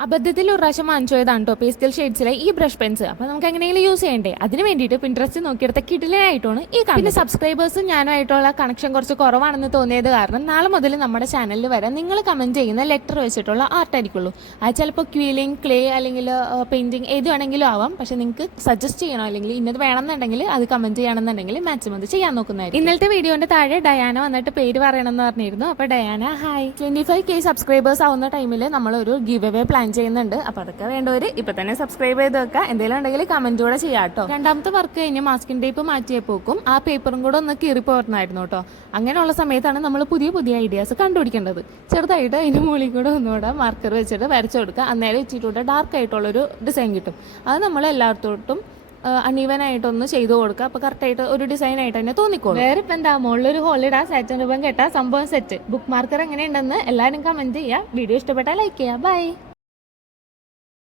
അബദ്ധത്തിൽ ഒരു പ്രാവശ്യം വാങ്ങിച്ചതാണ് കേട്ടോ പേസ്റ്റൽ ഷെയ്ഡ്സിലെ ഈ ബ്രഷ് പെൻസ്. അപ്പോൾ നമുക്ക് എങ്ങനെയെങ്കിലും യൂസ് ചെയ്യണ്ടേ, അതിന് വേണ്ടിയിട്ട് പിൻട്രസ്റ്റ് നോക്കിയെടുത്ത കിടിലനായിട്ടാണ് ഈ കാണുന്നത്. പിന്നെ സബ്സ്ക്രൈബേഴ്സും ഞാനുമായിട്ടുള്ള കണക്ഷൻ കുറച്ച് കുറവാണെന്ന് തോന്നിയത് കാരണം നാളെ മുതൽ നമ്മുടെ ചാനലിൽ വരെ നിങ്ങൾ കമൻറ്റ് ചെയ്യുന്ന ലെറ്റർ വെച്ചിട്ടുള്ള ആർട്ട് ആയിരിക്കുള്ളൂ. അത് ചിലപ്പോൾ ക്വീലിംഗ്, ക്ലേ അല്ലെങ്കിൽ പെയിൻറ്റിങ് ഏത് വേണമെങ്കിലും ആവാം. പക്ഷേ നിങ്ങൾക്ക് സജസ്റ്റ് ചെയ്യണോ അല്ലെങ്കിൽ ഇന്നത് വേണമെന്നുണ്ടെങ്കിൽ അത് കമൻറ്റ് ചെയ്യണമെന്നുണ്ടെങ്കിൽ മാക്സിമം അത് ചെയ്യാൻ നോക്കുന്നതായിരിക്കും. ഇന്നലത്തെ വീഡിയോൻ്റെ താഴെ ഡയാന വന്നിട്ട് പേര് പറയണമെന്ന് പറഞ്ഞിരുന്നു. അപ്പോൾ ഡയാന ഹായ്. 25K സബ്സ്ക്രൈബേഴ്സ് ആവുന്ന ടൈമിൽ നമ്മളൊരു ഗിവ് അവേ പ്ലാൻ ചെയ്യുന്നുണ്ട്. അപ്പോൾ അതൊക്കെ വേണ്ടവർ ഇപ്പൊ തന്നെ സബ്സ്ക്രൈബ് ചെയ്ത് വെക്കുക. എന്തെങ്കിലും ഉണ്ടെങ്കിൽ കമന്റ് കൂടെ ചെയ്യാം കേട്ടോ. രണ്ടാമത്തെ വർക്ക് കഴിഞ്ഞ് മാസ്കിംഗ് ടേപ്പ് മാറ്റിയപ്പോക്കും ആ പേപ്പറും കൂടെ ഒന്ന് കീറിപ്പോർന്നായിരുന്നു കേട്ടോ. അങ്ങനെയുള്ള സമയത്താണ് നമ്മൾ പുതിയ പുതിയ ഐഡിയാസ് കണ്ടുപിടിക്കേണ്ടത്. ചെറുതായിട്ട് അതിന് മുകളിൽ കൂടെ ഒന്നുകൂടെ മാർക്കർ വെച്ചിട്ട് വരച്ചു കൊടുക്കുക. അന്നേരം ഇച്ചിട്ടൂടെ ഡാർക്ക് ആയിട്ടുള്ളൊരു ഡിസൈൻ കിട്ടും. അത് നമ്മൾ എല്ലായിടത്തോട്ടും അണീവനായിട്ടൊന്ന് ചെയ്തു കൊടുക്കുക. അപ്പോൾ കറക്റ്റായിട്ട് ഒരു ഡിസൈൻ ആയിട്ട് തന്നെ തോന്നിക്കോളും. വേറെ ഇപ്പം എന്താ, മുകളിലൊരു ഹോളിഡാ സാറ്റൻ രൂപം കേട്ടാ സംഭവം സെറ്റ്. ബുക്ക് മാർക്കർ എങ്ങനെയുണ്ടെന്ന് എല്ലാവരും കമന്റ് ചെയ്യുക. വീഡിയോ ഇഷ്ടപ്പെട്ടാൽ ലൈക്ക് ചെയ്യുക. ബൈ.